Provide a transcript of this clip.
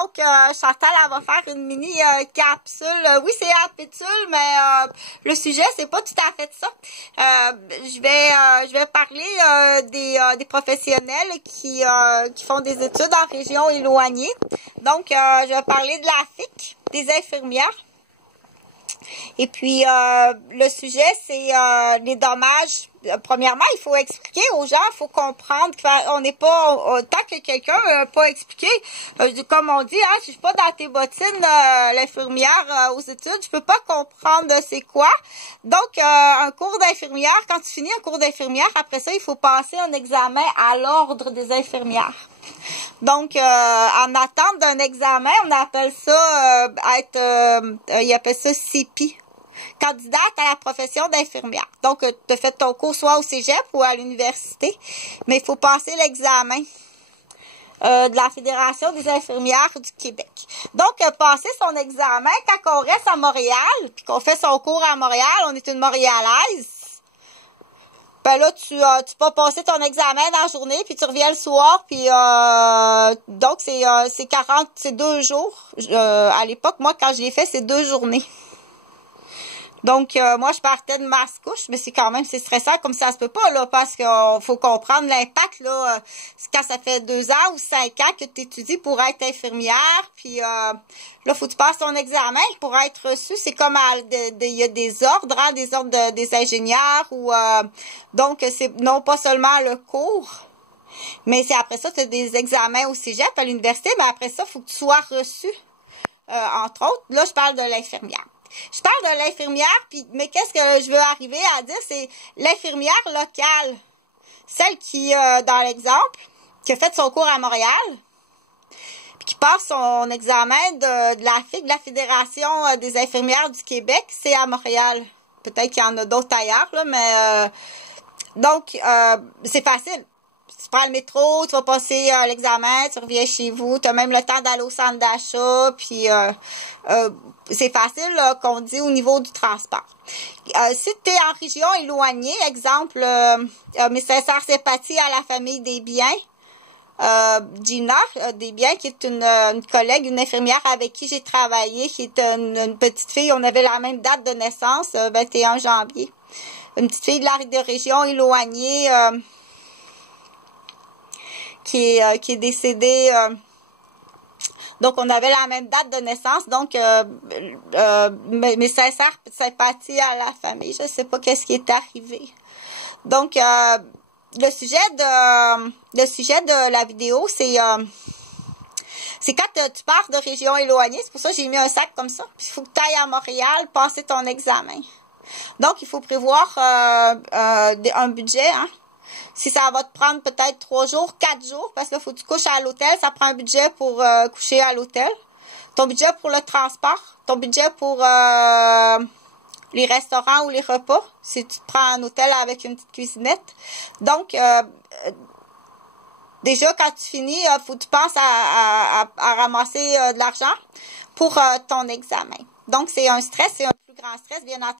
Donc, Chantal, elle va faire une mini capsule. Oui, c'est à pétule, mais le sujet, c'est pas tout à fait ça. Je vais parler des professionnels qui font des études en région éloignée. Donc, je vais parler de la FIC, des infirmières. Et puis, le sujet, c'est les dommages. Premièrement, il faut expliquer aux gens, il faut comprendre qu'on n'est pas, tant que quelqu'un n'a pas expliqué, comme on dit, hein, je suis pas dans tes bottines, l'infirmière aux études, je peux pas comprendre c'est quoi. Donc, un cours d'infirmière, quand tu finis un cours d'infirmière, après ça, il faut passer un examen à l'ordre des infirmières. Donc, en attente d'un examen, on appelle ça ils appellent ça CPI. Candidate à la profession d'infirmière. Donc, tu as fait ton cours soit au cégep ou à l'université, mais il faut passer l'examen de la Fédération des infirmières du Québec. Donc, passer son examen, quand on reste à Montréal, puis qu'on fait son cours à Montréal, on est une Montréalaise, ben là, tu peux passer ton examen dans la journée, puis tu reviens le soir, puis donc c'est 2 jours. À l'époque, moi, quand je l'ai fait, c'est 2 journées. Donc, moi, je partais de Mascouche, mais c'est stressant, comme ça se peut pas, là, parce qu'il faut comprendre l'impact, là, quand ça fait 2 ans ou 5 ans que tu étudies pour être infirmière, puis là, faut que tu passes ton examen pour être reçu. C'est comme, il y a des ordres, hein, des ordres des ingénieurs, ou donc, c'est non pas seulement le cours, mais c'est après ça, tu as des examens au cégep, à l'université, mais après ça, il faut que tu sois reçu, entre autres. Là, je parle de l'infirmière. Je parle de l'infirmière, mais qu'est-ce que je veux arriver à dire, c'est l'infirmière locale. Celle qui, dans l'exemple, qui a fait son cours à Montréal, puis qui passe son examen de la FIC, de la Fédération des infirmières du Québec, c'est à Montréal. Peut-être qu'il y en a d'autres ailleurs, là, mais donc, c'est facile. Tu prends le métro, tu vas passer l'examen, tu reviens chez vous, tu as même le temps d'aller au centre d'achat, puis c'est facile qu'on dit au niveau du transport. Si tu es en région éloignée, exemple, mes sincères sympathies à la famille Desbiens, Gina Desbiens, qui est une collègue, une infirmière avec qui j'ai travaillé, qui est une petite fille, on avait la même date de naissance, 21 janvier. Une petite fille de région éloignée, qui est décédée, donc on avait la même date de naissance, donc mes sincères sympathies à la famille. Je ne sais pas qu'est-ce qui est arrivé. Donc le sujet de la vidéo, c'est quand tu pars de région éloignée. C'est pour ça que j'ai mis un sac comme ça. Puis il faut que tu ailles à Montréal passer ton examen. Donc il faut prévoir un budget, hein. Si ça va te prendre peut-être 3 jours, 4 jours, parce que là, il faut que tu couches à l'hôtel, ça prend un budget pour coucher à l'hôtel. Ton budget pour le transport, ton budget pour les restaurants ou les repas, si tu te prends un hôtel avec une petite cuisinette. Donc, déjà, quand tu finis, faut que tu penses à ramasser de l'argent pour ton examen. Donc, c'est un stress, c'est un plus grand stress, bien entendu.